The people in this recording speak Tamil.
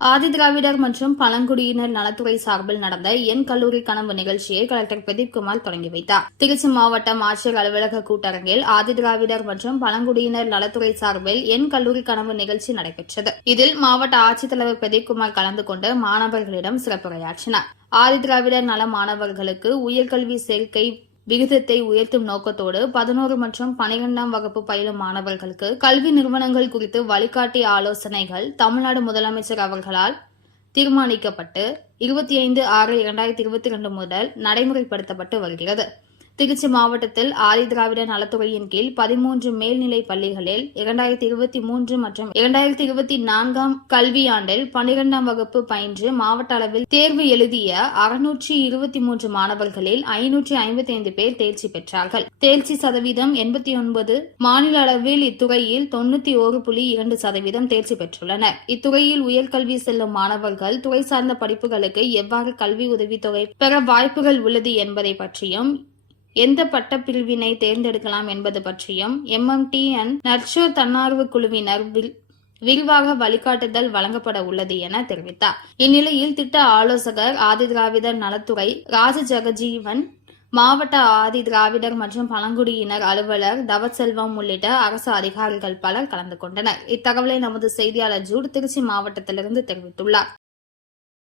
ஆதி திராவிடர் மற்றும் பழங்குடியினர் நலத்துறை சார்பில் நடந்த என் கல்லூரி கனவு நிகழ்ச்சியை கலெக்டர் பிரதீப் குமார் தொடங்கி வைத்தார். திருச்சி மாவட்டம் ஆட்சியர் அலுவலக கூட்டரங்கில் ஆதி திராவிடர் மற்றும் பழங்குடியினர் நலத்துறை சார்பில் என் கல்லூரி கனவு நிகழ்ச்சி நடைபெற்றது. இதில் மாவட்ட ஆட்சித்தலைவர் பிரதீப் குமார் கலந்து கொண்டு மாணவர்களிடம் சிறப்புரையாற்றினார். ஆதி திராவிடர் நல மாணவர்களுக்கு உயர்கல்வி சேர்க்கை விகிதத்தை உயர்த்தும் நோக்கத்தோடு பதினோரு மற்றும் பனிரெண்டாம் வகுப்பு பயிலும் மாணவர்களுக்கு கல்வி நிறுவனங்கள் குறித்து வழிகாட்டி ஆலோசனைகள் தமிழ்நாடு முதலமைச்சர் அவர்களால் தீர்மானிக்கப்பட்டு இருபத்தி ஐந்து ஆறு இரண்டாயிரத்தி இருபத்தி ரெண்டு முதல் நடைமுறைப்படுத்தப்பட்டு வருகிறது. திருச்சி மாவட்டத்தில் ஆதி திராவிட நலத்துறையின் கீழ் பதிமூன்று மேல்நிலை பள்ளிகளில் இரண்டாயிரத்தி இருபத்தி மூன்று மற்றும் இரண்டாயிரத்தி இருபத்தி நான்காம் கல்வியாண்டில் பனிரெண்டாம் வகுப்பு பயின்று மாவட்ட அளவில் தேர்வு எழுதிய அறுநூற்றி இருபத்தி மூன்று மாணவர்களில் ஐநூற்றி ஐம்பத்தி ஐந்து பேர் தேர்ச்சி பெற்றார்கள். தேர்ச்சி சதவீதம் எண்பத்தி ஒன்பது மாநில அளவில் இத்துறையில் தொண்ணூத்தி ஒரு புள்ளி இரண்டு சதவீதம் தேர்ச்சி பெற்றுள்ளனர். இத்துறையில் உயர்கல்வி செல்லும் மாணவர்கள் துறை சார்ந்த படிப்புகளுக்கு எவ்வாறு கல்வி உதவித்தொகை பெற வாய்ப்புகள் உள்ளது என்பதை பற்றியும் எந்த பட்டப்பிரிவினை தேர்ந்தெடுக்கலாம் என்பது பற்றியும் எம்எம்டிஎன் நர்ச்சோ தன்னார்வ குழுவினர் வில்- விரிவாக வழிகாட்டுதல் வழங்கப்பட உள்ளது என தெரிவித்தார். இந்நிலையில் திட்ட ஆலோசகர் ஆதி திராவிடர் நலத்துறை ராஜ ஜெகஜீவன் மாவட்ட ஆதி திராவிடர் மற்றும் பழங்குடியினர் அலுவலர் தவசெல்வம் உள்ளிட்ட அரசு அதிகாரிகள் பலர் கலந்து கொண்டனர். இத்தகவலை நமது செய்தியாளர் ஜூட் திருச்சி மாவட்டத்திலிருந்து தெரிவித்துள்ளார்.